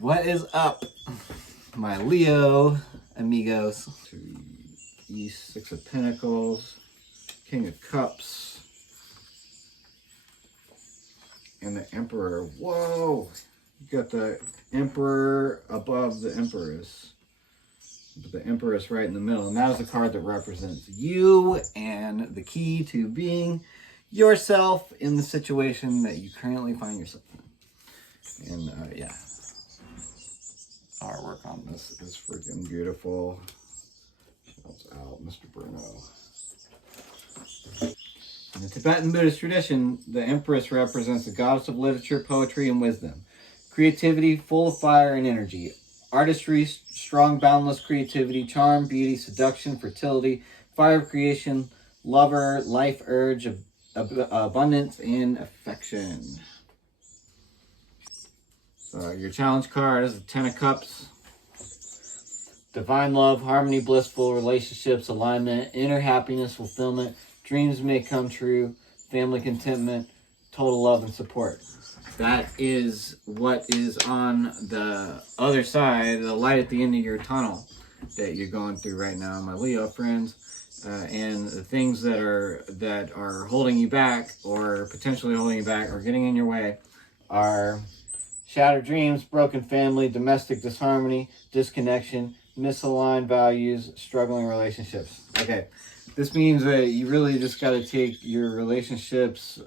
What is up, my Leo amigos? To the East, Six of Pentacles, King of Cups, and the Emperor. Whoa! You got the Emperor above the Empress. But the Empress right in the middle. And that is the card that represents you and the key to being yourself in the situation that you currently find yourself in. And yeah. Artwork on this is freaking beautiful. Shouts out, Mr. Bruno. In the Tibetan Buddhist tradition, the Empress represents the goddess of literature, poetry, and wisdom. Creativity, full of fire and energy. Artistry, strong, boundless creativity. Charm, beauty, seduction, fertility. Fire of creation, lover, life urge, abundance, and affection. So your challenge card is the Ten of Cups. Divine love, harmony, blissful relationships, alignment, inner happiness, fulfillment, dreams may come true, family contentment, total love and support. That is what is on the other side, the light at the end of your tunnel that you're going through right now, my Leo friends. And the things that are holding you back or potentially holding you back or getting in your way are shattered dreams, broken family, domestic disharmony, disconnection, misaligned values, struggling relationships. Okay, this means that you really just got to take your relationships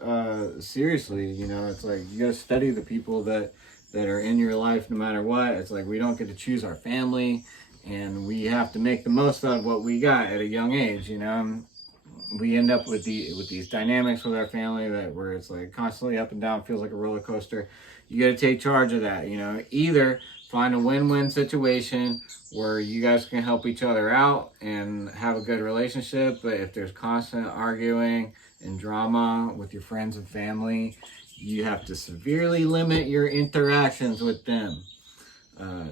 seriously. You know, it's like you got to study the people that are in your life no matter what. It's like we don't get to choose our family, and we have to make the most out of what we got at a young age. You know, we end up with these dynamics with our family where it's like constantly up and down, feels like a roller coaster. You got to take charge of that. You know, either find a win-win situation where you guys can help each other out and have a good relationship. But if there's constant arguing and drama with your friends and family, you have to severely limit your interactions with them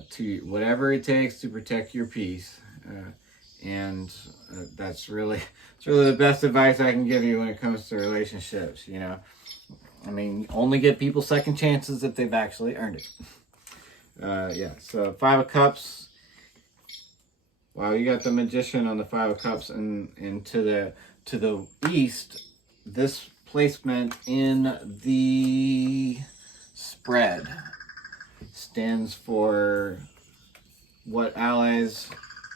to whatever it takes to protect your peace. And that's really the best advice I can give you when it comes to relationships. You know, I mean, only give people second chances if they've actually earned it. Yeah, so Five of Cups. Wow, you got the Magician on the Five of Cups, and to the east, this placement in the spread stands for what allies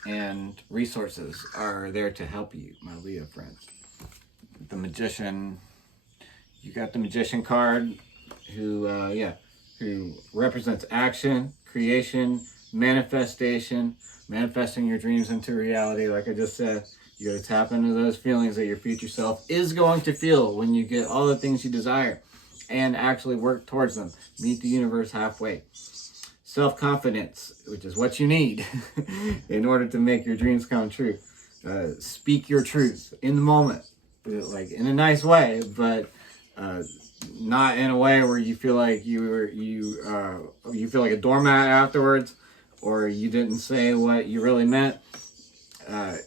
and resources are there to help you, my Leo friends. The Magician, you got the Magician card, who represents action, creation, manifestation, manifesting your dreams into reality. Like I just said, you got to tap into those feelings that your future self is going to feel when you get all the things you desire and actually work towards them. Meet the universe halfway. Self-confidence, which is what you need in order to make your dreams come true. Speak your truth in the moment, like in a nice way, but not in a way where you feel like you feel like a doormat afterwards, or you didn't say what you really meant.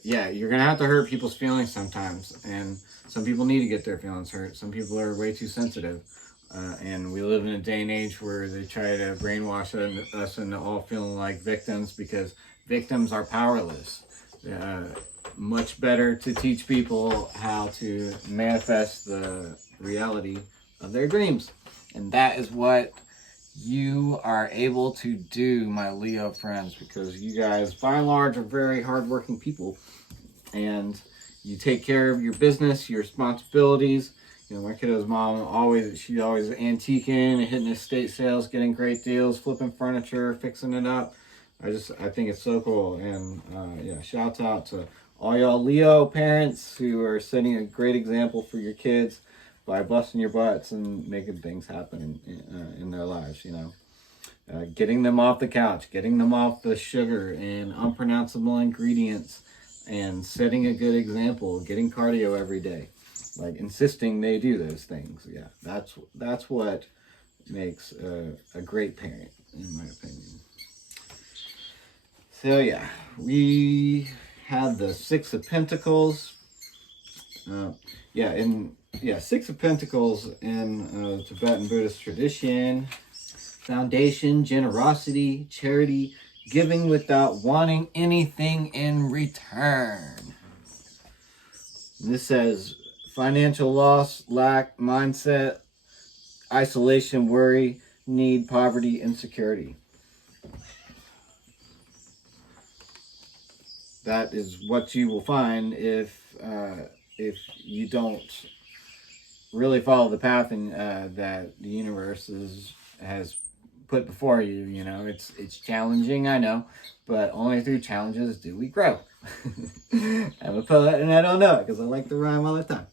Yeah, you're gonna have to hurt people's feelings sometimes, and some people need to get their feelings hurt. Some people are way too sensitive, and we live in a day and age where they try to brainwash us into all feeling like victims because victims are powerless. Much better to teach people how to manifest the reality of their dreams. And that is what you are able to do, my Leo friends, because you guys by and large are very hardworking people, and you take care of your business, your responsibilities. You know, my kiddo's mom she's always antiquing and hitting estate sales, getting great deals, flipping furniture, fixing it up. I think it's so cool. And yeah, shouts out to all y'all Leo parents who are setting a great example for your kids by busting your butts and making things happen in their lives, you know. Getting them off the couch, getting them off the sugar and unpronounceable ingredients, and setting a good example, getting cardio every day, like insisting they do those things. Yeah, that's what makes a great parent, in my opinion. So yeah, we had the Six of Pentacles. Six of Pentacles in Tibetan Buddhist tradition foundation, generosity, charity, giving without wanting anything in return. And this says financial loss, lack, mindset, isolation, worry, need, poverty, insecurity. That is what you will find if you don't really follow the path that the universe has put before you. You know, it's challenging, I know, but only through challenges do we grow. I'm a poet and I don't know it because I like to rhyme all the time.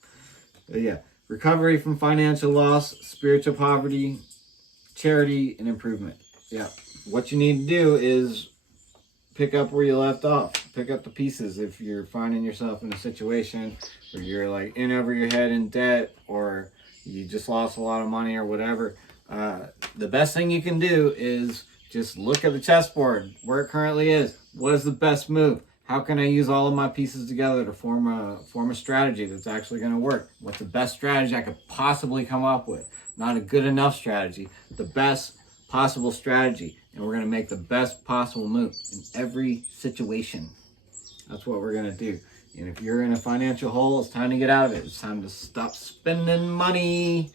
But yeah, recovery from financial loss, spiritual poverty, charity, and improvement. Yeah, what you need to do is pick up where you left off. Pick up the pieces if you're finding yourself in a situation where you're like in over your head in debt, or you just lost a lot of money or whatever. The best thing you can do is just look at the chessboard where it currently is. What is the best move? How can I use all of my pieces together to form a strategy that's actually going to work? What's the best strategy I could possibly come up with? Not a good enough strategy, the best possible strategy. And we're going to make the best possible move in every situation. That's what we're going to do. And if you're in a financial hole, it's time to get out of it. It's time to stop spending money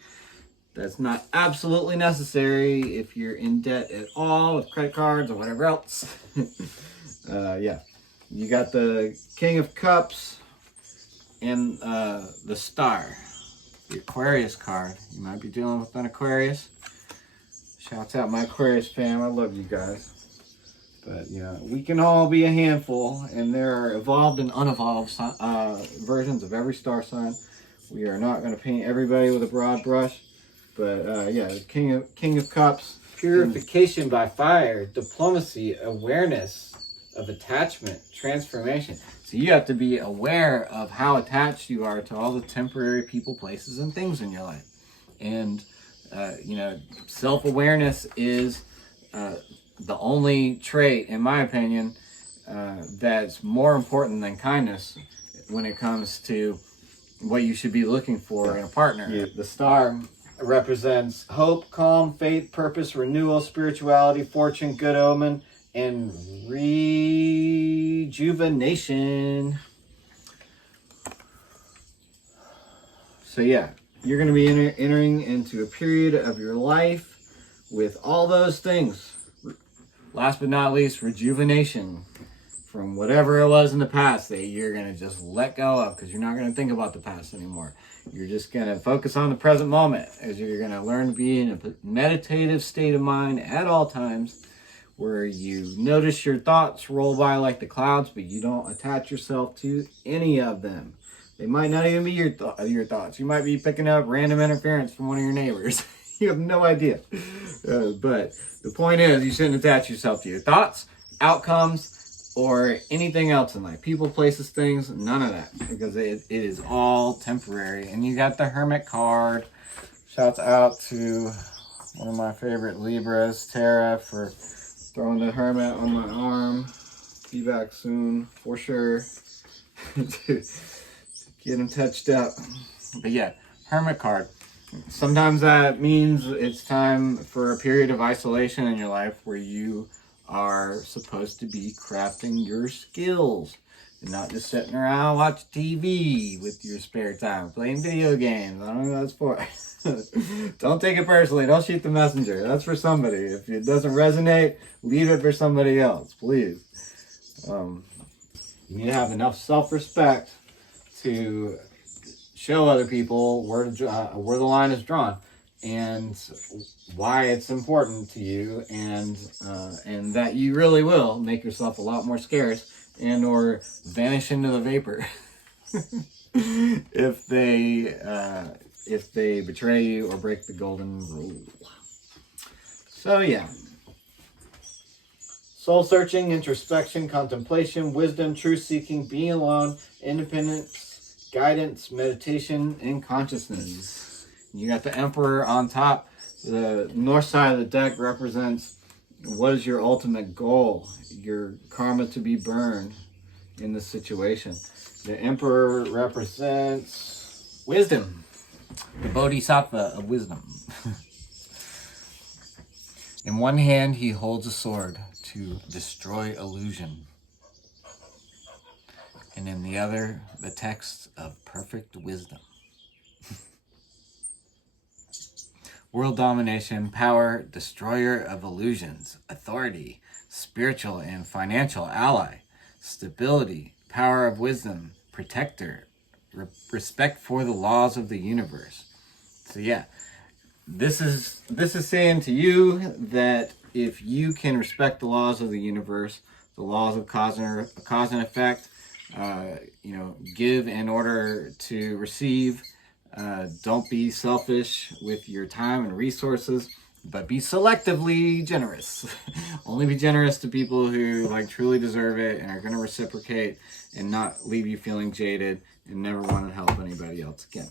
that's not absolutely necessary. If you're in debt at all with credit cards or whatever else. Yeah. You got the King of Cups and the Star. The Aquarius card. You might be dealing with an Aquarius. Shouts out my Aquarius fam. I love you guys. But, you know, we can all be a handful, and there are evolved and unevolved versions of every star sign. We are not going to paint everybody with a broad brush. But, yeah, the King of Cups. Purification by fire, diplomacy, awareness of attachment, transformation. So you have to be aware of how attached you are to all the temporary people, places, and things in your life. And you know, self-awareness is the only trait, in my opinion, that's more important than kindness when it comes to what you should be looking for in a partner. Yeah. The Star represents hope, calm, faith, purpose, renewal, spirituality, fortune, good omen, and rejuvenation. So yeah, you're going to be entering into a period of your life with all those things. Last but not least, rejuvenation from whatever it was in the past that you're going to just let go of, because you're not going to think about the past anymore. You're just going to focus on the present moment, as you're going to learn to be in a meditative state of mind at all times, where you notice your thoughts roll by like the clouds, but you don't attach yourself to any of them. They might not even be your thoughts. You might be picking up random interference from one of your neighbors. You have no idea. But the point is, you shouldn't attach yourself to your thoughts, outcomes, or anything else in life. People, places, things, none of that. Because it is all temporary. And you got the Hermit card. Shouts out to one of my favorite Libras, Tara, for throwing the Hermit on my arm. Be back soon, for sure. Get him touched up. But yeah, Hermit card. Sometimes that means it's time for a period of isolation in your life where you are supposed to be crafting your skills and not just sitting around watching TV with your spare time, playing video games. I don't know what that's for. Don't take it personally. Don't shoot the messenger. That's for somebody. If it doesn't resonate, leave it for somebody else, please. You need to have enough self-respect to show other people where the line is drawn and why it's important to you, and that you really will make yourself a lot more scarce and or vanish into the vapor if they betray you or break the golden rule. So yeah. Soul searching, introspection, contemplation, wisdom, truth seeking, being alone, independence, guidance, meditation, and consciousness. You got the Emperor on top. The north side of the deck represents what is your ultimate goal, your karma to be burned in this situation. The Emperor represents wisdom, the Bodhisattva of wisdom. In one hand, he holds a sword to destroy illusion. And in the other, the text of perfect wisdom. World domination, power, destroyer of illusions, authority, spiritual and financial ally, stability, power of wisdom, protector, respect for the laws of the universe. So yeah, this is saying to you that if you can respect the laws of the universe, the laws of cause and effect, give in order to receive. Don't be selfish with your time and resources, but be selectively generous. Only be generous to people who truly deserve it and are going to reciprocate and not leave you feeling jaded and never want to help anybody else again.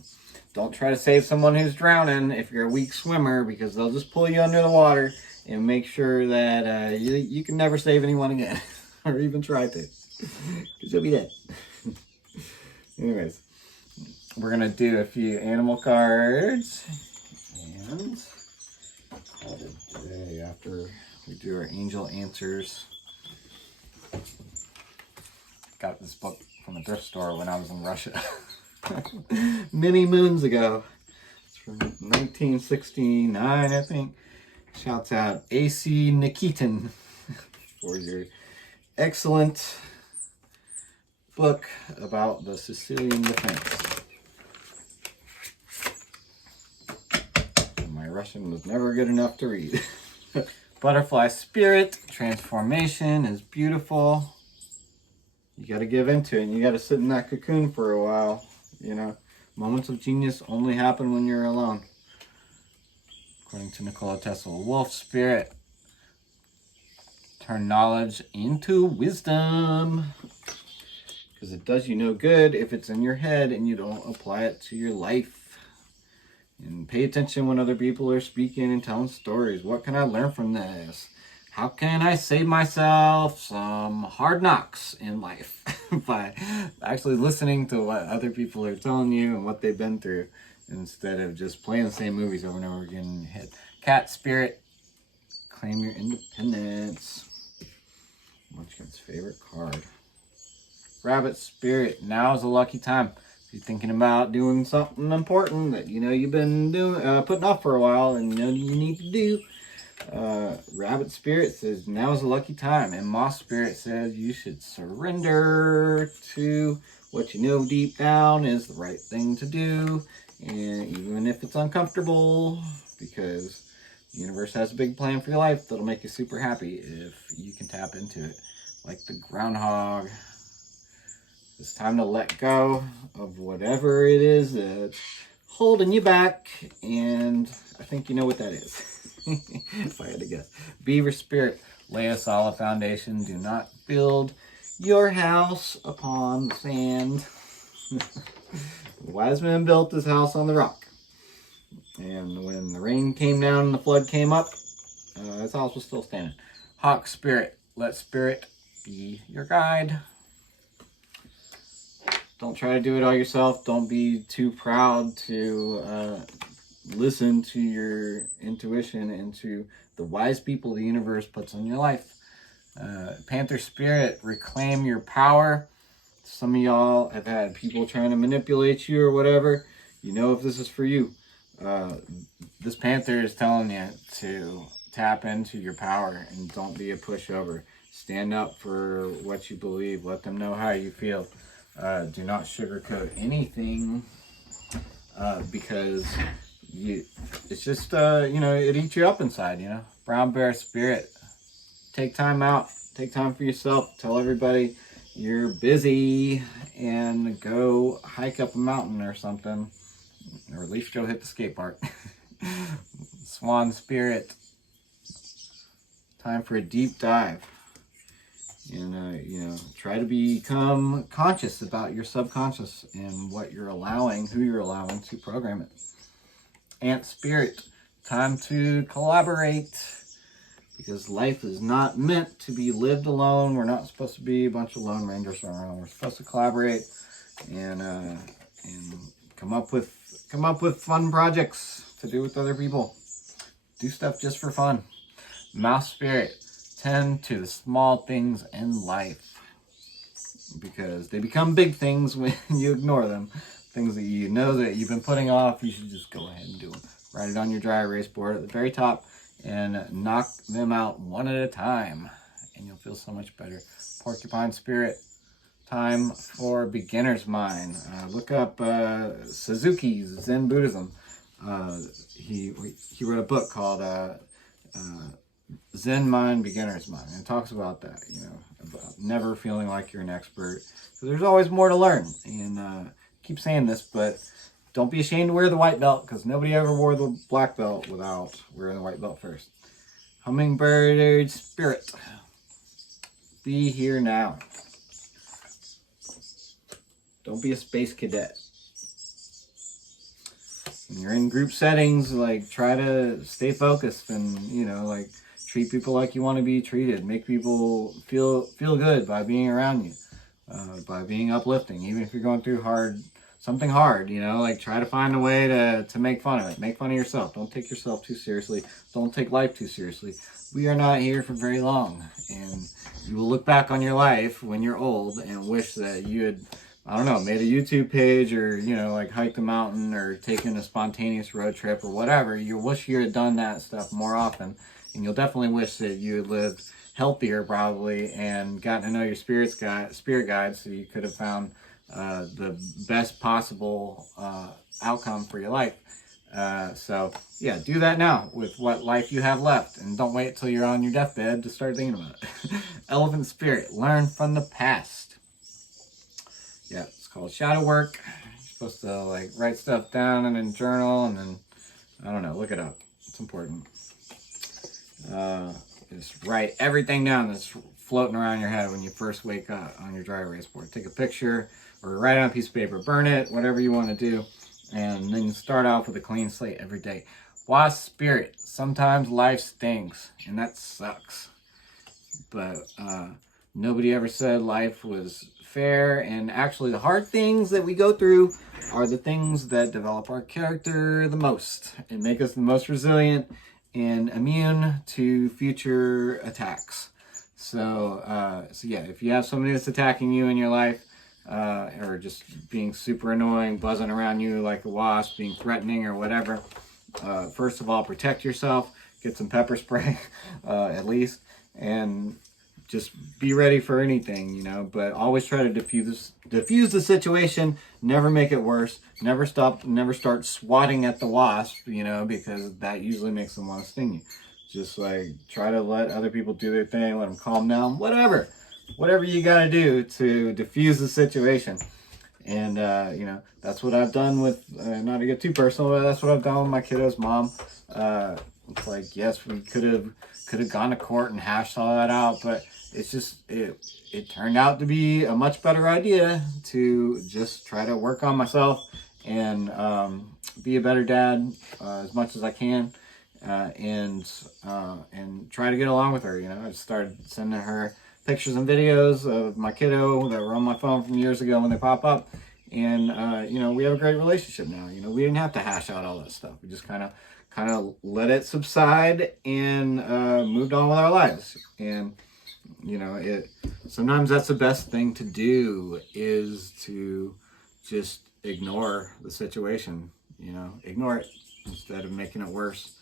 Don't try to save someone who's drowning if you're a weak swimmer, because they'll just pull you under the water and make sure that you can never save anyone again or even try to, because you'll be dead. Anyways, we're going to do a few animal cards, and call it a day after we do our angel answers. Got this book from a thrift store when I was in Russia many moons ago. It's from 1969, I think. Shouts out A.C. Nikitin for your excellent book about the Sicilian defense. My Russian was never good enough to read. Butterfly spirit, transformation is beautiful. You got to give into it, and you got to sit in that cocoon for a while. Moments of genius only happen when you're alone. According to Nikola Tesla. Wolf spirit, turn knowledge into wisdom, because it does you no good if it's in your head and you don't apply it to your life. And pay attention when other people are speaking and telling stories. What can I learn from this? How can I save myself some hard knocks in life by actually listening to what other people are telling you and what they've been through, instead of just playing the same movies over and over again in your head. Cat spirit, claim your independence. Munchkin's favorite card. Rabbit spirit, now is a lucky time. If you're thinking about doing something important that you've been putting off for a while and you need to do, Rabbit spirit says now is a lucky time. And Moss spirit says you should surrender to what you know deep down is the right thing to do, and even if it's uncomfortable, because the universe has a big plan for your life that'll make you super happy if you can tap into it. Like the groundhog, it's time to let go of whatever it is that's holding you back, and I think you know what that is. If I had to guess. Beaver spirit, lay a solid foundation. Do not build your house upon the sand. The wise man built his house on the rock, and when the rain came down and the flood came up, his house was still standing. Hawk spirit, let spirit be your guide. Don't try to do it all yourself. Don't be too proud to listen to your intuition and to the wise people the universe puts in your life. Panther spirit, reclaim your power. Some of y'all have had people trying to manipulate you or whatever. If this is for you. This panther is telling you to tap into your power and don't be a pushover. Stand up for what you believe. Let them know how you feel. Do not sugarcoat anything, because it's just, it eats you up inside, Brown bear spirit, take time out, take time for yourself, tell everybody you're busy, and go hike up a mountain or something, or at least go hit the skate park. Swan spirit, time for a deep dive. And, try to become conscious about your subconscious and what you're allowing, who you're allowing to program it. Ant spirit, time to collaborate, because life is not meant to be lived alone. We're not supposed to be a bunch of lone rangers around. We're supposed to collaborate and come up with fun projects to do with other people. Do stuff just for fun. Mouse spirit, tend to the small things in life, because they become big things when you ignore them. Things that you know that you've been putting off, you should just go ahead and do them. Write it on your dry erase board at the very top and knock them out one at a time, and you'll feel so much better. Porcupine spirit, time for beginner's mind. Look up Suzuki's Zen Buddhism. He wrote a book called Zen Mind, Beginner's Mind, and it talks about that, about never feeling like you're an expert. So there's always more to learn, and I keep saying this, but don't be ashamed to wear the white belt, because nobody ever wore the black belt without wearing the white belt first. Hummingbird spirit, be here now. Don't be a space cadet. When you're in group settings, like, try to stay focused and, like, treat people like you want to be treated. Make people feel good by being around you, by being uplifting. Even if you're going through something hard, like, try to find a way to make fun of it. Make fun of yourself. Don't take yourself too seriously. Don't take life too seriously. We are not here for very long, and you will look back on your life when you're old and wish that you had, I don't know, made a YouTube page, or, like, hiked a mountain, or taken a spontaneous road trip, or whatever. You wish you had done that stuff more often, and you'll definitely wish that you had lived healthier, probably, and gotten to know your spirit guide, so you could have found the best possible outcome for your life. So yeah, do that now with what life you have left, and don't wait till you're on your deathbed to start thinking about it. Elephant spirit, learn from the past. Yeah, it's called shadow work. You're supposed to, like, write stuff down in a journal, and then, I don't know, look it up. It's important. Just write everything down that's floating around your head when you first wake up on your dry erase board. Take a picture or write it on a piece of paper, burn it, whatever you want to do, and then start off with a clean slate every day. Wasp spirit, sometimes life stinks, and that sucks. But nobody ever said life was fair, and actually the hard things that we go through are the things that develop our character the most and make us the most resilient and immune to future attacks. So yeah, if you have somebody that's attacking you in your life, or just being super annoying, buzzing around you like a wasp, being threatening or whatever, first of all, protect yourself. Get some pepper spray, at least, and just be ready for anything, but always try to diffuse the situation. Never make it worse. Never start swatting at the wasp, because that usually makes them want to sting you. Just, like, try to let other people do their thing, let them calm down, whatever you got to do to diffuse the situation. And that's what I've done with, not to get too personal, but that's what I've done with my kiddo's mom. It's like, yes, we could have gone to court and hashed all that out, but it's just, it turned out to be a much better idea to just try to work on myself and be a better dad as much as I can, and try to get along with her. I started sending her pictures and videos of my kiddo that were on my phone from years ago when they pop up, and we have a great relationship now. We didn't have to hash out all that stuff. We just kind of let it subside and moved on with our lives. And sometimes that's the best thing to do, is to just ignore the situation. Ignore it instead of making it worse.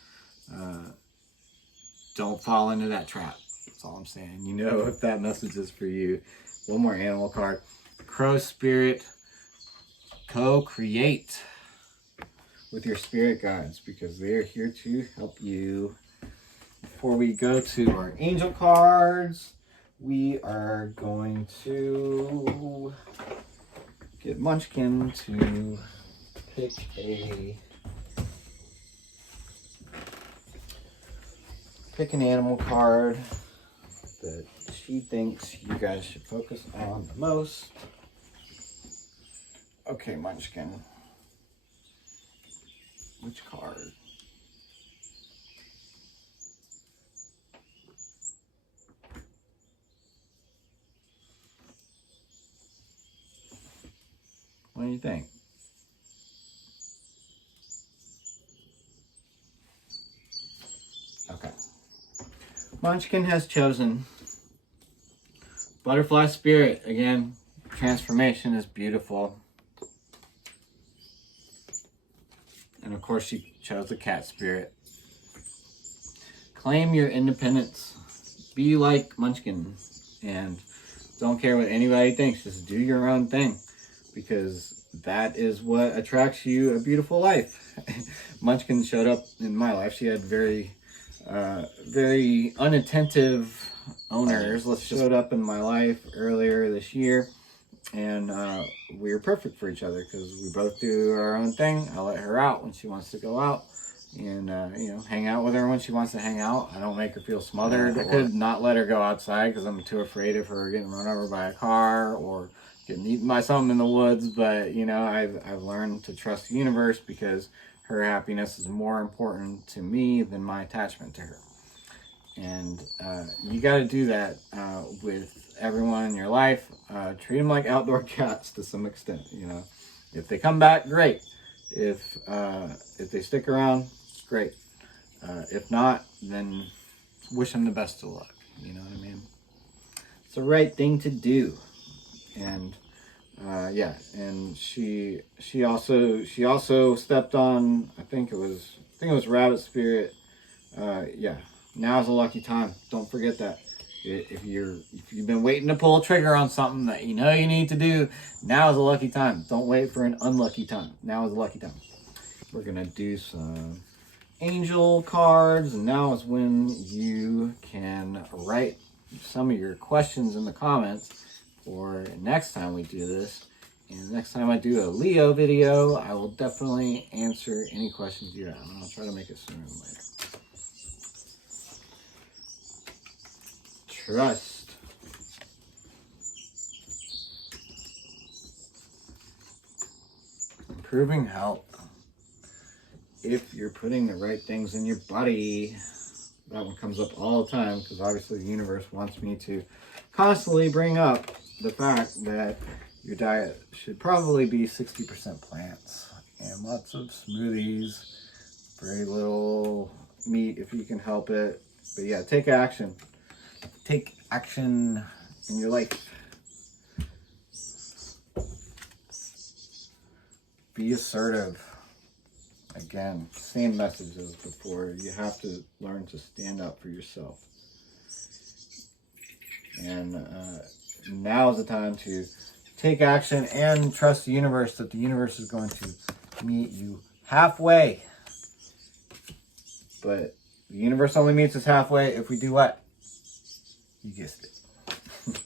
Don't fall into that trap. That's all I'm saying. If that message is for you. One more animal card. Crow spirit, co-create with your spirit guides, because they're here to help you. Before we go to our angel cards, we are going to get Munchkin to pick an animal card that she thinks you guys should focus on the most. Okay, Munchkin. Which card? What do you think? Okay. Munchkin has chosen butterfly spirit. Again, transformation is beautiful. And of course, she chose the cat spirit. Claim your independence. Be like Munchkin. And don't care what anybody thinks. Just do your own thing. Because that is what attracts you a beautiful life. Munchkin showed up in my life. She had very unattentive owners. Showed up in my life earlier this year. And we were perfect for each other because we both do our own thing. I let her out when she wants to go out. And, you know, hang out with her when she wants to hang out. I don't make her feel smothered. I could not let her go outside because I'm too afraid of her getting run over by a car or getting eaten by something in the woods. But, you know, I've learned to trust the universe because her happiness is more important to me than my attachment to her. And you got to do that with everyone in your life. Treat them like outdoor cats to some extent, you know. If they come back, great. If they stick around, great. If not, then wish them the best of luck. You know what I mean? It's the right thing to do. And yeah, and she also stepped on, I think it was rabbit spirit. Yeah, now's a lucky time. Don't forget that. If you've been waiting to pull a trigger on something that you know you need to do, now is a lucky time. Don't wait for an unlucky time. Now is a lucky time. We're gonna do some angel cards, and now is when you can write some of your questions in the comments for next time we do this. And next time I do a Leo video, I will definitely answer any questions you have, and I'll try to make it sooner than later. Trust. Improving health. If you're putting the right things in your body, that one comes up all the time because obviously the universe wants me to constantly bring up the fact that your diet should probably be 60% plants and lots of smoothies, very little meat if you can help it. But yeah, take action. Take action in your life. Be assertive. Again, same message as before. You have to learn to stand up for yourself. And now is the time to take action and trust the universe that the universe is going to meet you halfway. But the universe only meets us halfway if we do what? You guessed it.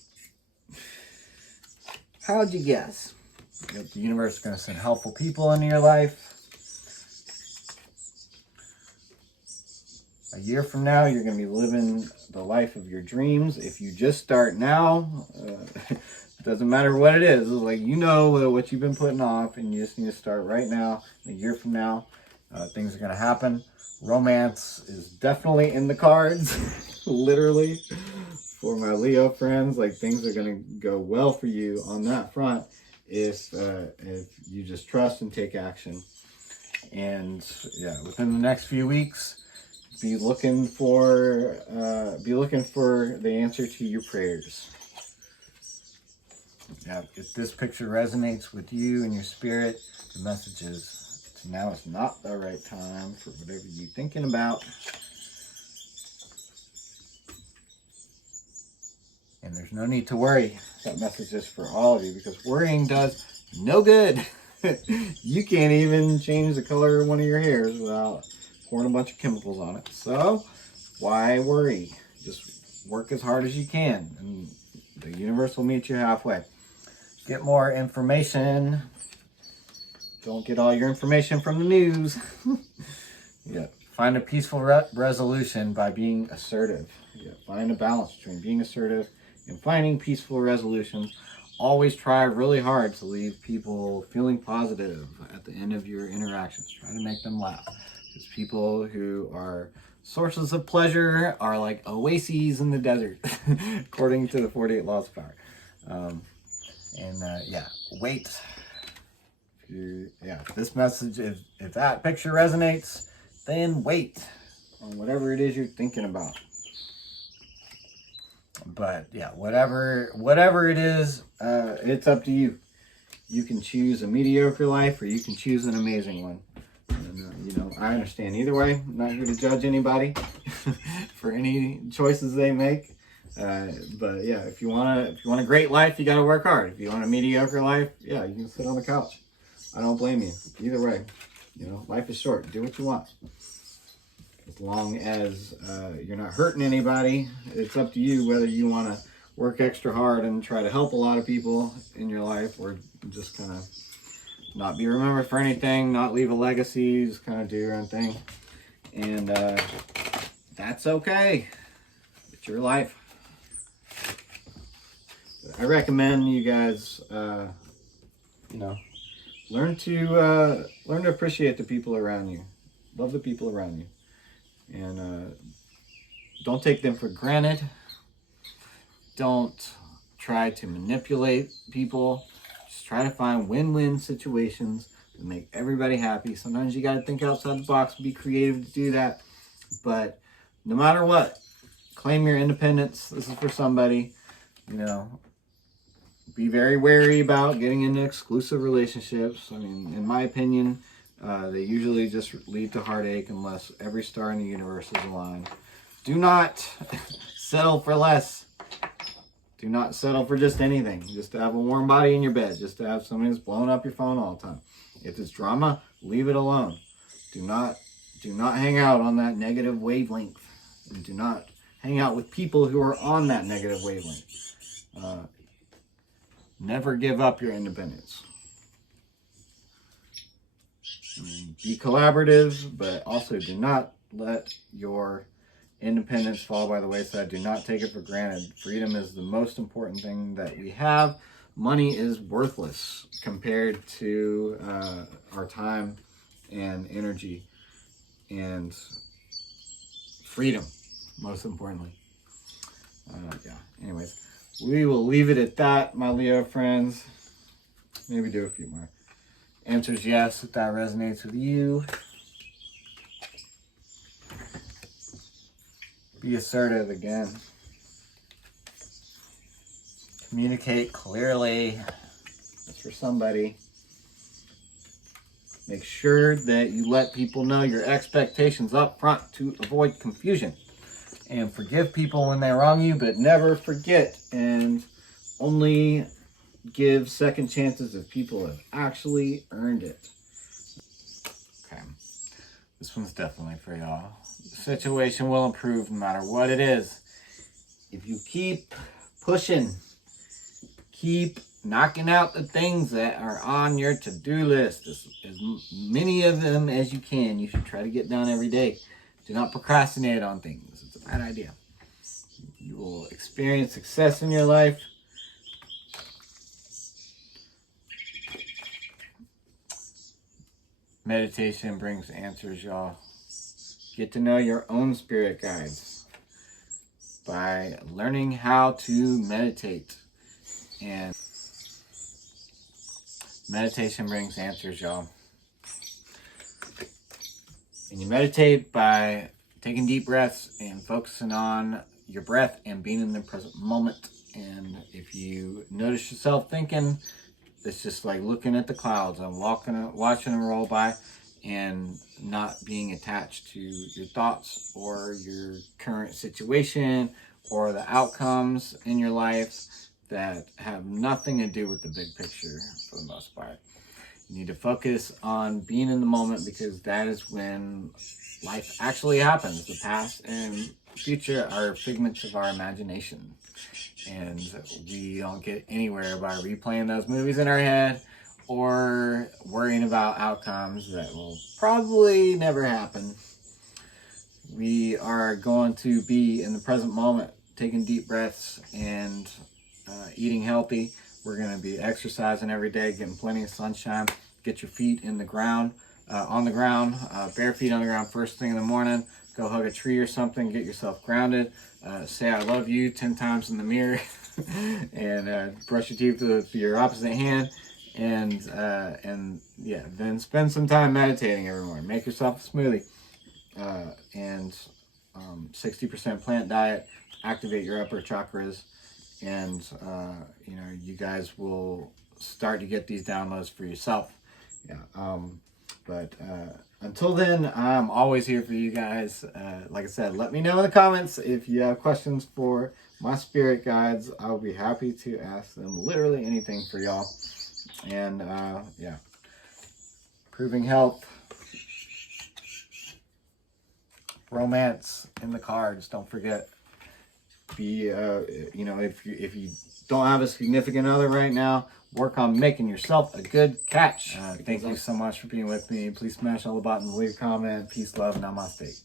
How'd you guess? Yep, the universe is going to send helpful people into your life. A year from now, you're going to be living the life of your dreams. If you just start now, it doesn't matter what it is. It's like, you know what you've been putting off, and you just need to start right now. A year from now, things are going to happen. Romance is definitely in the cards, literally. For my Leo friends, like, things are going to go well for you on that front if you just trust and take action. And yeah, within the next few weeks, be looking for the answer to your prayers. Yeah, if this picture resonates with you and your spirit, the message is now is not the right time for whatever you're thinking about. And there's no need to worry. That message is for all of you because worrying does no good. You can't even change the color of one of your hairs without pouring a bunch of chemicals on it. So why worry? Just work as hard as you can and the universe will meet you halfway. Get more information. Don't get all your information from the news. Yeah. Find a peaceful resolution by being assertive. Yeah. Find a balance between being assertive and finding peaceful resolutions. Always try really hard to leave people feeling positive at the end of your interactions. Try to make them laugh. Because people who are sources of pleasure are like oases in the desert, according to the 48 Laws of Power. Yeah, wait. If this message, if that picture resonates, then wait on whatever it is you're thinking about. But yeah, whatever it is, it's up to you. You can choose a mediocre life or you can choose an amazing one. And, I understand either way. I'm not here to judge anybody for any choices they make. But yeah, if you want a great life, you got to work hard. If you want a mediocre life, yeah, you can sit on the couch. I don't blame you. Either way, life is short. Do what you want. As long as you're not hurting anybody, it's up to you whether you want to work extra hard and try to help a lot of people in your life, or just kind of not be remembered for anything, not leave a legacy, just kind of do your own thing. And that's okay. It's your life. I recommend you guys, learn to appreciate the people around you. Love the people around you. And don't take them for granted. Don't try to manipulate people. Just try to find win-win situations that make everybody happy. Sometimes you got to think outside the box, be creative to do that. But no matter what, claim your independence. This is for somebody. Be very wary about getting into exclusive relationships. I mean, in my opinion, they usually just lead to heartache unless every star in the universe is aligned. Do not settle for less. Do not settle for just anything. Just to have a warm body in your bed. Just to have somebody that's blowing up your phone all the time. If it's drama, leave it alone. Do not hang out on that negative wavelength. And do not hang out with people who are on that negative wavelength. Never give up your independence. Be collaborative, but also do not let your independence fall by the wayside. Do not take it for granted. Freedom is the most important thing that we have. Money is worthless compared to our time and energy and freedom, most importantly. Anyways, we will leave it at that, my Leo friends. Maybe do a few more. Answer's yes if that resonates with you. Be assertive again. Communicate clearly. That's for somebody. Make sure that you let people know your expectations up front to avoid confusion. And forgive people when they wrong you, but never forget and only give second chances if people have actually earned it. Okay. This one's definitely for y'all. The situation will improve no matter what it is. If you keep pushing, keep knocking out the things that are on your to-do list, as many of them as you can. You should try to get done every day. Do not procrastinate on things. It's a bad idea. You will experience success in your life. Meditation brings answers, y'all. Get to know your own spirit guides by learning how to meditate. And meditation brings answers, y'all. And you meditate by taking deep breaths and focusing on your breath and being in the present moment. And if you notice yourself thinking, it's just like looking at the clouds and watching them roll by and not being attached to your thoughts or your current situation or the outcomes in your life that have nothing to do with the big picture for the most part. You need to focus on being in the moment because that is when life actually happens. The past and future are figments of our imagination. And we don't get anywhere by replaying those movies in our head or worrying about outcomes that will probably never happen. We are going to be in the present moment, taking deep breaths and eating healthy. We're going to be exercising every day, getting plenty of sunshine. Get your feet in the ground, on the ground, bare feet on the ground first thing in the morning. Go hug a tree or something, get yourself grounded. Say I love you 10 times in the mirror and brush your teeth with your opposite hand. And then spend some time meditating every morning. Make yourself a smoothie. And 60% plant diet, activate your upper chakras, and you know, you guys will start to get these downloads for yourself. Yeah. But until then, I'm always here for you guys. Like I said, let me know in the comments if you have questions for my spirit guides. I'll be happy to ask them literally anything for y'all. And yeah, improving health, romance in the cards. Don't forget. Be you know, if you don't have a significant other right now, work on making yourself a good catch. Thank you so much for being with me. Please smash all the buttons, leave a comment. Peace, love, namaste.